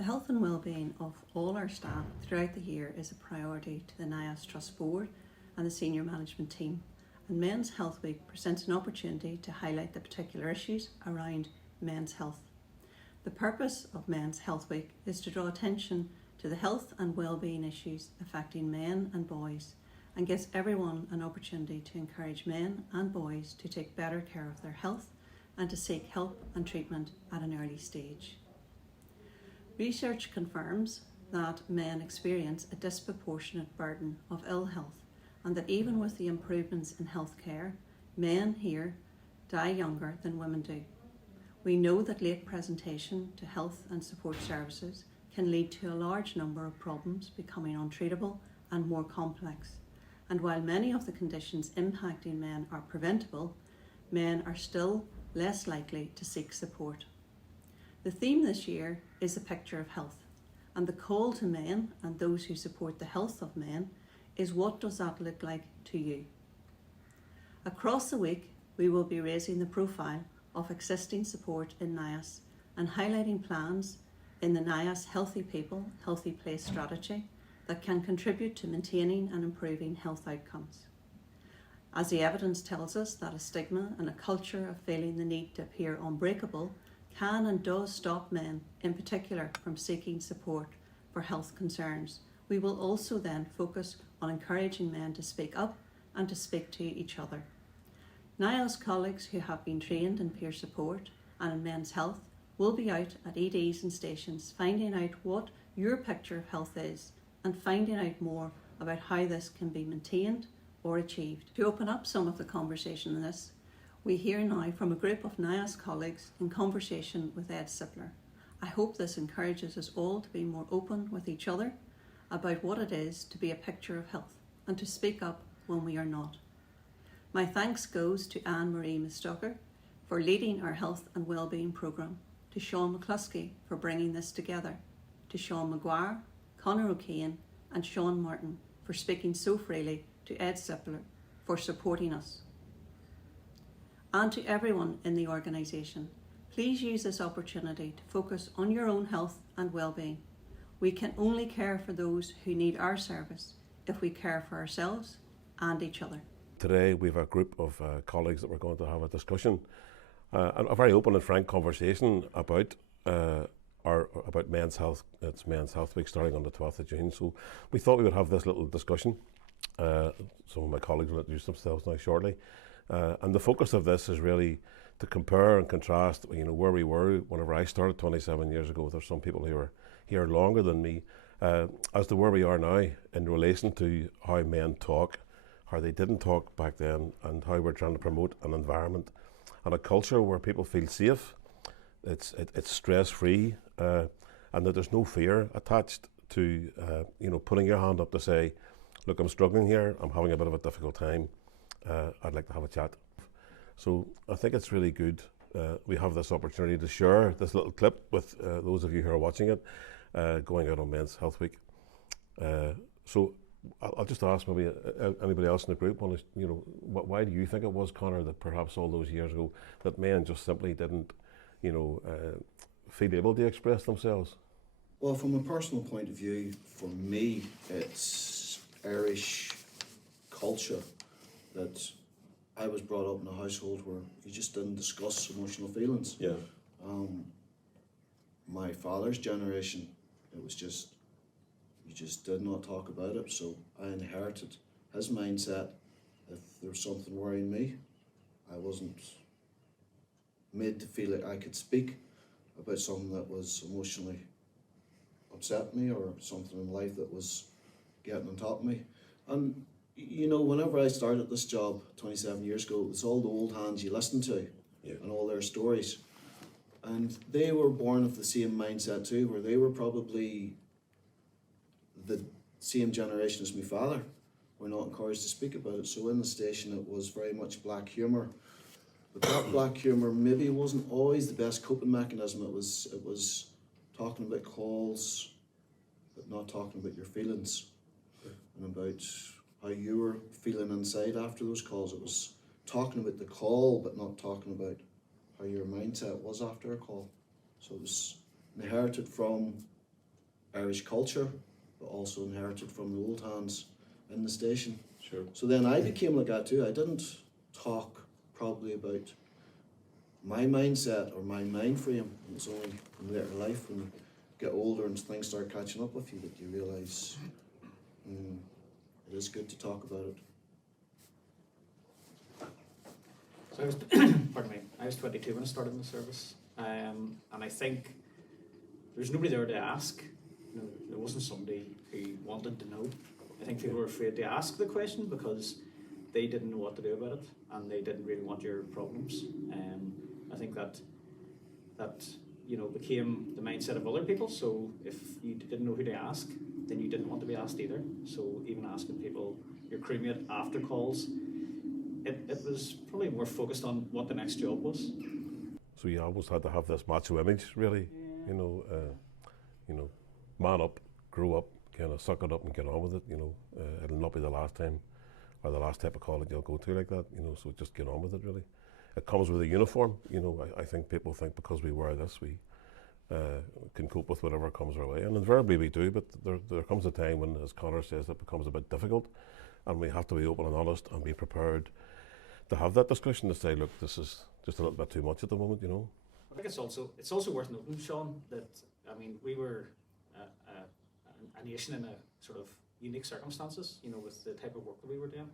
The health and well-being of all our staff throughout the year is a priority to the NIAS Trust Board and the senior management team, and Men's Health Week presents an opportunity to highlight the particular issues around men's health. The purpose of Men's Health Week is to draw attention to the health and well-being issues affecting men and boys, and gives everyone an opportunity to encourage men and boys to take better care of their health and to seek help and treatment at an early stage. Research confirms that men experience a disproportionate burden of ill health, and that even with the improvements in healthcare, men here die younger than women do. We know that late presentation to health and support services can lead to a large number of problems becoming untreatable and more complex. And while many of the conditions impacting men are preventable, men are still less likely to seek support. The theme this year is a picture of health, and the call to men and those who support the health of men is, what does that look like to you? Across the week, we will be raising the profile of existing support in NIAS and highlighting plans in the NIAS Healthy People, Healthy Place strategy that can contribute to maintaining and improving health outcomes. As the evidence tells us that a stigma and a culture of feeling the need to appear unbreakable can and does stop men in particular from seeking support for health concerns, we will also then focus on encouraging men to speak up and to speak to each other. NIAS colleagues who have been trained in peer support and in men's health will be out at EDs and stations finding out what your picture of health is and finding out more about how this can be maintained or achieved. To open up some of the conversation on this, we hear now from a group of NIAS colleagues in conversation with Ed Sipler. I hope this encourages us all to be more open with each other about what it is to be a picture of health and to speak up when we are not. My thanks goes to Anne-Marie Mistocker for leading our health and wellbeing programme, to Sean McCluskey for bringing this together, to Sean Maguire, Conor O'Kane and Sean Martin for speaking so freely, to Ed Sipler for supporting us. And to everyone in the organisation, please use this opportunity to focus on your own health and well-being. We can only care for those who need our service if we care for ourselves and each other. Today we have a group of colleagues that we're going to have a discussion, and a very open and frank conversation about men's health. It's Men's Health Week starting on the 12th of June, so we thought we would have this little discussion. Some of my colleagues will introduce themselves now shortly, and the focus of this is really to compare and contrast, where we were whenever I started 27 years ago. There's some people who are here longer than me, as to where we are now in relation to how men talk, how they didn't talk back then, and how we're trying to promote an environment and a culture where people feel safe, it's stress-free, and that there's no fear attached to putting your hand up to say, look, I'm struggling here, I'm having a bit of a difficult time, I'd like to have a chat. So I think it's really good we have this opportunity to share this little clip with those of you who are watching it, going out on Men's Health Week. So I'll just ask maybe anybody else in the group, why do you think it was, Conor, that perhaps all those years ago that men just simply didn't, feel able to express themselves? Well, from a personal point of view, for me, it's Irish culture that I was brought up in a household where you just didn't discuss emotional feelings. Yeah. My father's generation, it was just, you just did not talk about it. So I inherited his mindset. If there was something worrying me, I wasn't made to feel like I could speak about something that was emotionally upset me or something in life that was getting on top of me. And whenever I started this job 27 years ago, it was all the old hands you listened to, yeah, and all their stories. And they were born of the same mindset too, where they were probably the same generation as my father. We're not encouraged to speak about it. So in the station it was very much black humour. But that black humour maybe wasn't always the best coping mechanism. It was talking about calls, but not talking about your feelings, and about how you were feeling inside after those calls. It was talking about the call, but not talking about how your mindset was after a call. So it was inherited from Irish culture, but also inherited from the old hands in the station. Sure. So then I became like that too. I didn't talk probably about my mindset or my mind frame. It's only in later life when you get older and things start catching up with you that you realise it is good to talk about it. So I was, pardon me, I was 22 when I started in the service, and I think there's nobody there to ask. You know, there wasn't somebody who wanted to know. I think people were afraid to ask the question because they didn't know what to do about it, and they didn't really want your problems. I think that you know became the mindset of other people. So if you didn't know who to ask, then you didn't want to be asked either. So even asking people, your crewmate after calls, it was probably more focused on what the next job was. So you almost had to have this macho image, really, you know, man up, grow up, kind of suck it up and get on with it. You know, it'll not be the last time or the last type of call that you'll go to like that. You know, so just get on with it. Really, it comes with a uniform. You know, I think people think because we wear this, we can cope with whatever comes our way, and invariably we do. But there comes a time when, as Conor says, it becomes a bit difficult, and we have to be open and honest and be prepared to have that discussion to say, look, this is just a little bit too much at the moment, you know. I think it's also worth noting, Sean, that I mean we were a nation in a sort of unique circumstances, you know, with the type of work that we were doing,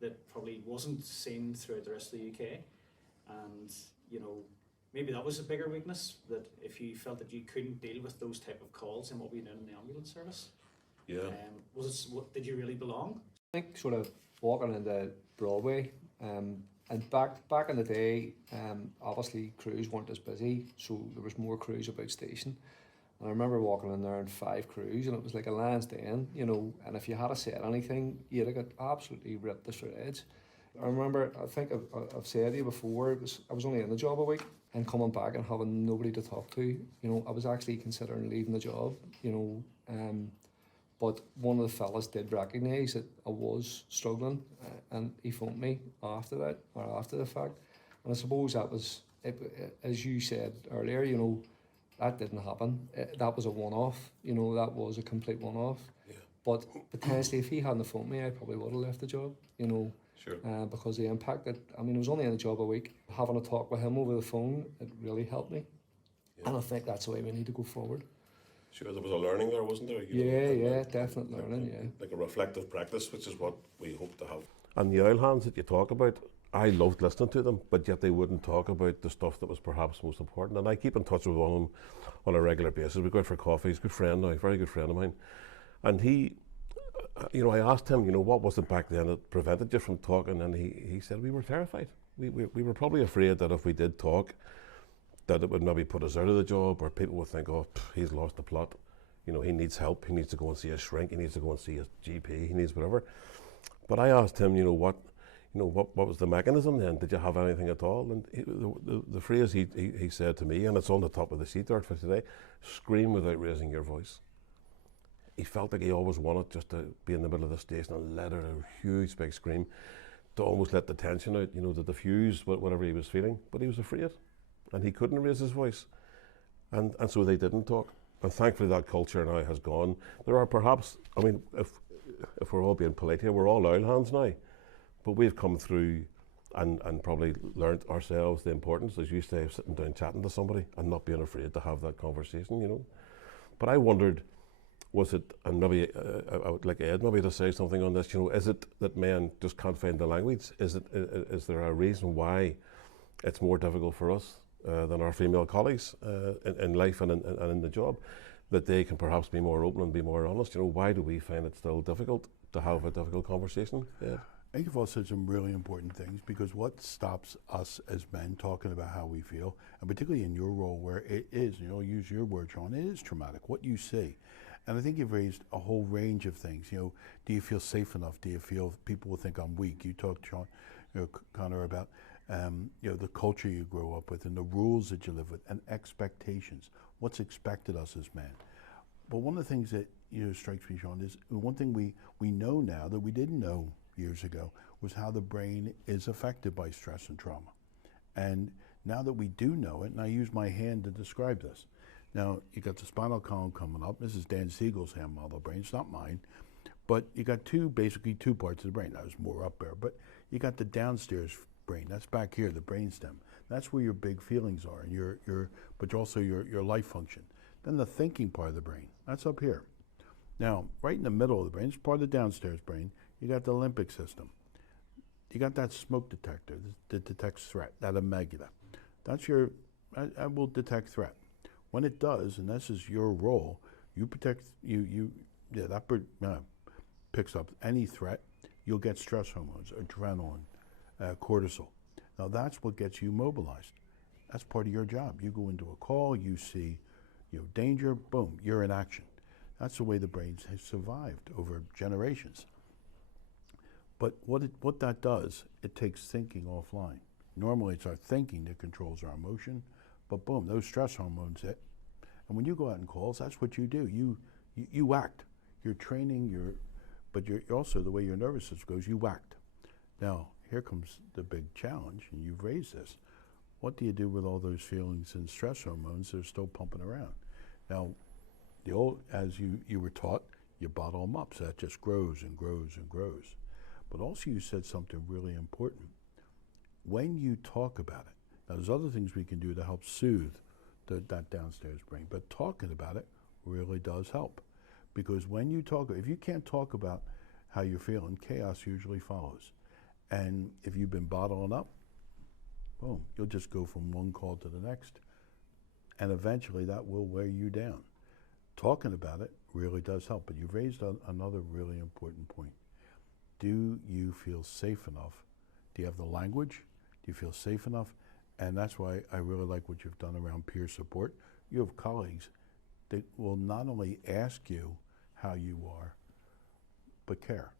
that probably wasn't seen throughout the rest of the UK, and you know maybe that was a bigger weakness, that if you felt that you couldn't deal with those type of calls and what we did in the ambulance service, Yeah. Did you really belong? I think sort of walking into Broadway, and back in the day, obviously crews weren't as busy, so there was more crews about station. And I remember walking in there in 5 crews, and it was like a lion's den, you know. And if you had to say anything, you'd have got absolutely ripped to shreds. I remember, I think I've said to you before, I was only in the job a week, and coming back and having nobody to talk to. You know, I was actually considering leaving the job. You know, but one of the fellas did recognise that I was struggling, and he phoned me after that, or after the fact. And I suppose that was, as you said earlier, you know, that didn't happen. That was a one-off, you know, that was a complete one-off. Yeah. But potentially if he hadn't phoned me, I probably would have left the job, you know, Sure. because the impact that, I mean, I was only in the job a week. Having a talk with him over the phone, it really helped me. Yeah. And I think that's the way we need to go forward. Sure, there was a learning there, wasn't there? You Yeah, definite learning, yeah. Like a reflective practice, which is what we hope to have. And the oil hands that you talk about, I loved listening to them, but yet they wouldn't talk about the stuff that was perhaps most important. And I keep in touch with one of them on a regular basis. We go out for coffee. He's a good friend now, a very good friend of mine. And he, you know, I asked him, you know, what was it back then that prevented you from talking? And he said, we were terrified. We were probably afraid that if we did talk, that it would maybe put us out of the job, or people would think, oh, he's lost the plot. You know, he needs help. He needs to go and see a shrink. He needs to go and see a GP. He needs whatever. But I asked him, what was the mechanism then? Did you have anything at all? And the phrase he said to me, and it's on the top of the sheet there for today, scream without raising your voice. He felt like he always wanted just to be in the middle of the station and let out a huge big scream to almost let the tension out, you know, to diffuse whatever he was feeling. But he was afraid, and he couldn't raise his voice. And so they didn't talk. And thankfully that culture now has gone. There are perhaps, I mean, if we're all being polite here, we're all oil hands now. But we've come through and probably learnt ourselves the importance, as you say, of sitting down chatting to somebody and not being afraid to have that conversation, you know. But I wondered, was it, and maybe I would like Ed maybe to say something on this, you know, is it that men just can't find the language? Is there a reason why it's more difficult for us than our female colleagues in life and in the job, that they can perhaps be more open and be more honest? You know, why do we find it still difficult to have a difficult conversation? Ed? I think you've also said some really important things, because what stops us as men talking about how we feel, and particularly in your role where it is, you know, use your word, Sean, it is traumatic, what you see. And I think you've raised a whole range of things. You know, do you feel safe enough? Do you feel people will think I'm weak? You talked, Sean, you know, Conor, about you know, the culture you grow up with and the rules that you live with and expectations. What's expected of us as men? But one of the things that, you know, strikes me, Sean, is one thing we know now that we didn't know years ago was how the brain is affected by stress and trauma. And now that we do know it, and I use my hand to describe this. Now, you got the spinal column coming up. This is Dan Siegel's hand model brain. It's not mine. But you got basically two parts of the brain. Now, there's more up there. But you got the downstairs brain. That's back here, the brainstem. That's where your big feelings are, and but also your life function. Then the thinking part of the brain. That's up here. Now, right in the middle of the brain, it's part of the downstairs brain, you got the limbic system. You got that smoke detector that detects threat, that amygdala. That will detect threat. When it does, and this is your role, you protect, that picks up any threat. You'll get stress hormones, adrenaline, cortisol. Now that's what gets you mobilized. That's part of your job. You go into a call, you see danger, boom, you're in action. That's the way the brain has survived over generations. But what that does, it takes thinking offline. Normally it's our thinking that controls our emotion, but boom, those stress hormones hit. And when you go out in calls, that's what you do. You act. You're training, but you're also, the way your nervous system goes, you act. Now, here comes the big challenge, and you've raised this. What do you do with all those feelings and stress hormones that are still pumping around? Now, as you were taught, you bottle them up, so that just grows and grows and grows. But also you said something really important. When you talk about it, now there's other things we can do to help soothe that downstairs brain, but talking about it really does help. Because when you talk, if you can't talk about how you're feeling, chaos usually follows. And if you've been bottling up, boom, you'll just go from one call to the next. And eventually that will wear you down. Talking about it really does help. But you've raised another really important point. Do you feel safe enough? Do you have the language? Do you feel safe enough? And that's why I really like what you've done around peer support. You have colleagues that will not only ask you how you are, but care.